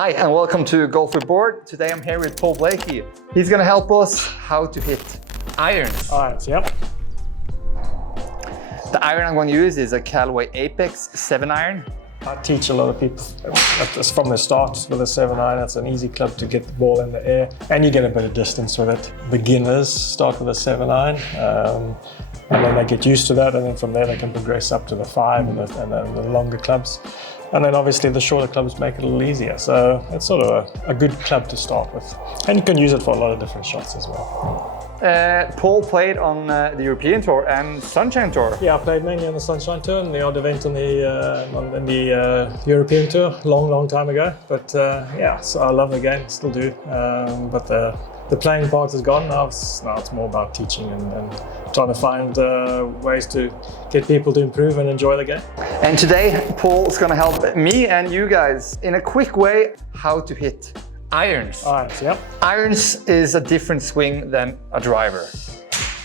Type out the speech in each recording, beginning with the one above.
Hi and welcome to Golf with Baard. Today I'm here with Paul Blaikie. He's going to help us how to hit irons. Irons, yep. The iron I'm going to use is a Callaway Apex 7 iron. I teach a lot of people from the start with a 7 iron. It's an easy club to get the ball in the air and you get a bit of distance with it. Beginners start with a 7 iron and then they get used to that, and then from there they can progress up to the 5 and the longer clubs. And then obviously the shorter clubs make it a little easier. So it's sort of a good club to start with. And you can use it for a lot of different shots as well. Paul played on the European Tour and Sunshine Tour. Yeah, I played mainly on the Sunshine Tour and the odd event on the European Tour, long time ago. But yeah, so I love the game, still do. But the playing part is gone now. It's more about teaching and trying to find ways to get people to improve and enjoy the game. And today, Paul's going to help me and you guys in a quick way how to hit irons. Irons, yep. Irons is a different swing than a driver.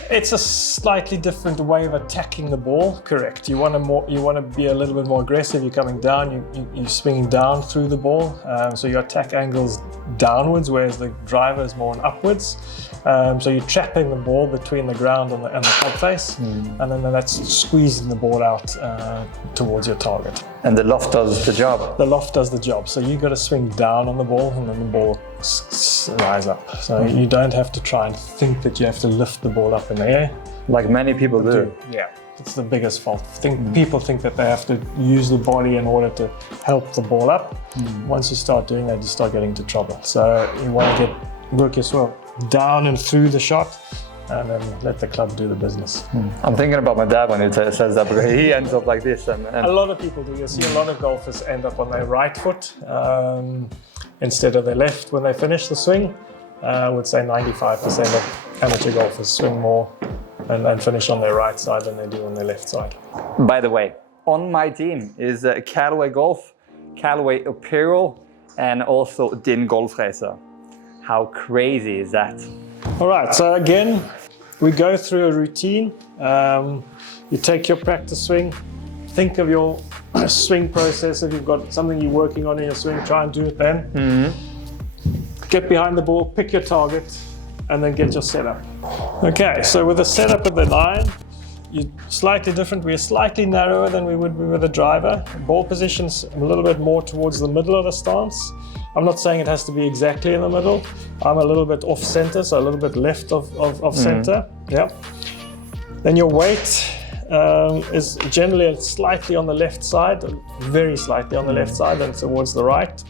It's a slightly different way of attacking the ball, correct. You want to be a little bit more aggressive. You're coming down, you're swinging down through the ball. So your attack angle's downwards, whereas the driver is more upwards. So you're trapping the ball between the ground and the club face, and then that's squeezing the ball out towards your target. And the loft does the job. The loft does the job. So you've got to swing down on the ball and then the ball rise up. So you don't have to try and think that you have to lift the ball up in the air. Like many people do. Yeah, it's the biggest fault. People think that they have to use the body in order to help the ball up. Once you start doing that, you start getting into trouble. So you want to work yourself down and through the shot, and then let the club do the business. I'm thinking about my dad when he says that, because he ends up like this. And a lot of people do. You see a lot of golfers end up on their right foot instead of their left when they finish the swing. I would say 95% of amateur golfers swing more and finish on their right side than they do on their left side. By the way, on my team is Callaway Golf, Callaway Apparel, and also DinGolfReise.no. How crazy is that? All right, so again, we go through a routine. You take your practice swing, think of your swing process. If you've got something you're working on in your swing, try and do it then. Get behind the ball, pick your target, and then get your setup. Okay, so with the setup of the iron, you're slightly different. We're slightly narrower than we would be with a driver. Ball position's a little bit more towards the middle of the stance. I'm not saying it has to be exactly in the middle. I'm a little bit off center, so a little bit left of center. Yeah. Then your weight is generally slightly on the left side, very slightly on the left side and towards the right.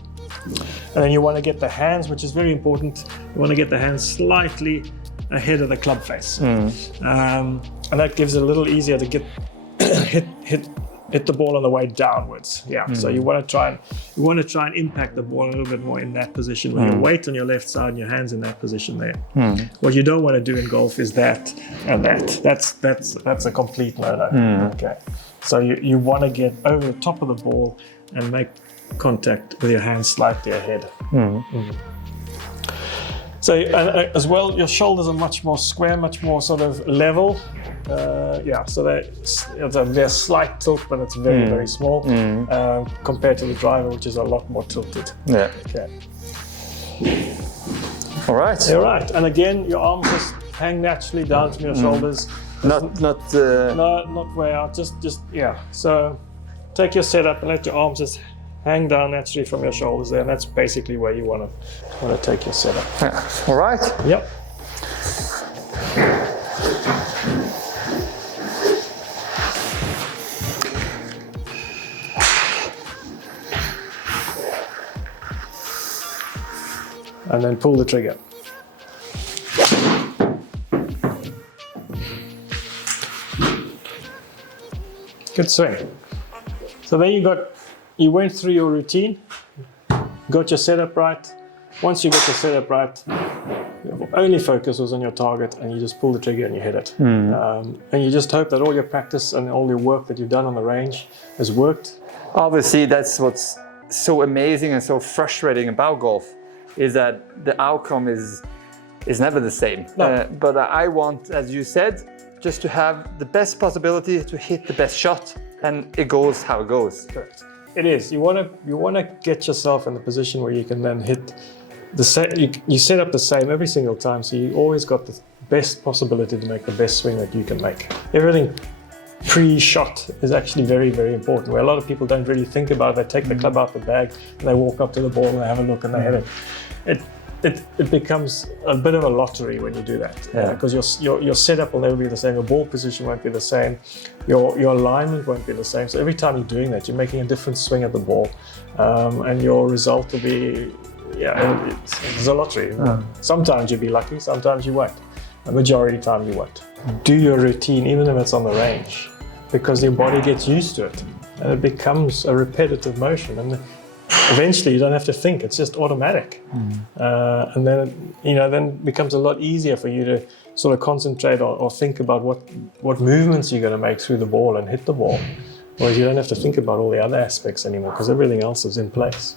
And then you want to get the hands, which is very important. You want to get the hands slightly ahead of the club face. And that gives it a little easier to get hit the ball on the way downwards. Yeah. So you want to try and impact the ball a little bit more in that position with your weight on your left side and your hands in that position there. What you don't want to do in golf is that and that. That's a complete no-no. Okay. So you want to get over the top of the ball and make contact with your hands slightly ahead. So as well, your shoulders are much more square, much more sort of level. So there's a slight tilt, but it's very, very small compared to the driver, which is a lot more tilted. Yeah. Okay. All right. You're right. And again, your arms just hang naturally down from your shoulders. Not way out. Just yeah. So take your setup and let your arms just hang down naturally from your shoulders there, and that's basically where you want to take your setup. Yeah. All right. Yep. And then pull the trigger. Good swing. So there you went through your routine, got your setup right. Once you got your setup right, your only focus was on your target, and you just pull the trigger and you hit it. And you just hope that all your practice and all your work that you've done on the range has worked. Obviously, that's what's so amazing and so frustrating about golf, is that the outcome is never the same. No. But I want, as you said, just to have the best possibility to hit the best shot, and it goes how it goes. Correct. It is. You want to get yourself in the position where you can then hit the same. You set up the same every single time, so you always got the best possibility to make the best swing that you can make. Everything pre-shot is actually very, very important. Where a lot of people don't really think about it. They take the club out the bag and they walk up to the ball and they have a look and they hit it. It becomes a bit of a lottery when you do that, because your setup will never be the same, your ball position won't be the same, your alignment won't be the same. So every time you're doing that, you're making a different swing at the ball, and your result will be, it's a lottery. Sometimes you'll be lucky, sometimes you won't. The majority of the time you won't. Do your routine, even if it's on the range, because your body gets used to it, and it becomes a repetitive motion. And eventually you don't have to think, it's just automatic. And then it becomes a lot easier for you to sort of concentrate or think about what movements you're going to make through the ball and hit the ball. Whereas you don't have to think about all the other aspects anymore because everything else is in place.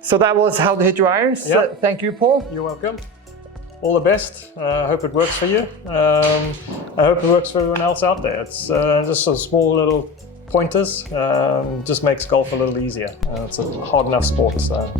So that was how to hit your irons. Yep. Thank you, Paul. You're welcome. All the best. I hope it works for you. I hope it works for everyone else out there. It's just some small little pointers, just makes golf a little easier. It's a hard enough sport. So.